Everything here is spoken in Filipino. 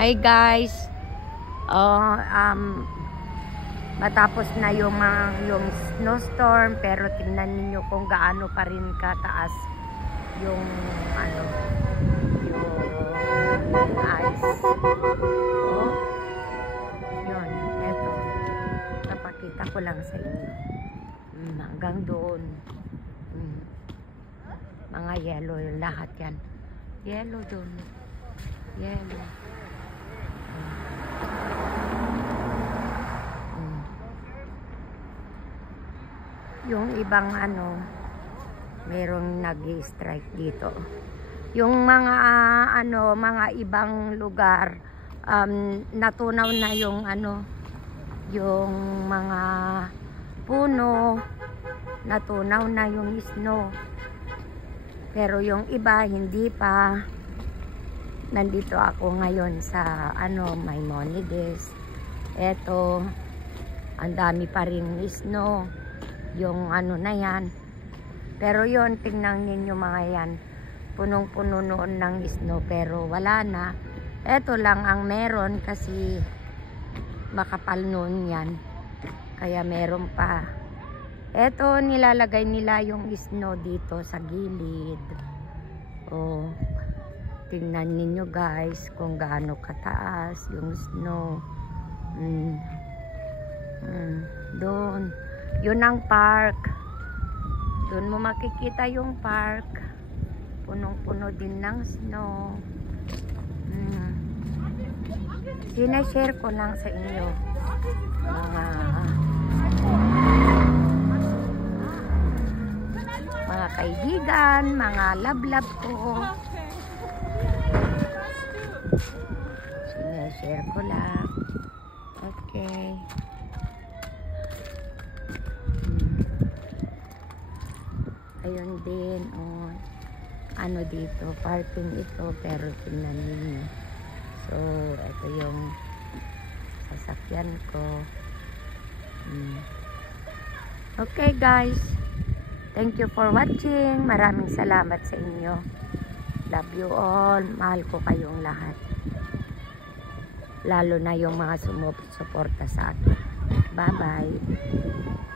Hi guys. Oh, matapos na yung snowstorm, pero tingnan niyo kung gaano pa rin kataas yung yung ice. Oh. Yun, eto. Napakita ko lang sa inyo. Hanggang doon. Mga yellow yung lahat yan. Yellow doon. Yellow. Yung ibang merong nag-strike dito. Yung mga mga ibang lugar natunaw na yung yung mga puno, natunaw na yung snow. Pero yung iba hindi pa. Nandito ako ngayon sa Maimonides. Eto, ang dami pa rin snow. Yung na yan. Pero yon, tingnan ninyo mga yan. Punong-puno noon ng snow pero wala na. Eto lang ang meron kasi makapal noon yan. Kaya meron pa. Eto, nilalagay nila yung snow dito sa gilid. Oh, tingnan ninyo guys kung gaano kataas yung snow. Doon. Yun ang park. Doon mo makikita yung park. Punong-puno din ng snow. Sinashare ko lang sa inyo. Mga kaibigan, mga lablab ko. Sinashare ko lang. Okay. Ayun din, dito, parking ito, pero tingnan ninyo. So, ito yung sasakyan ko. Okay guys, thank you for watching. Maraming salamat sa inyo. Love you all. Mahal ko kayong lahat. Lalo na yung mga sumusuporta sa akin. Bye bye.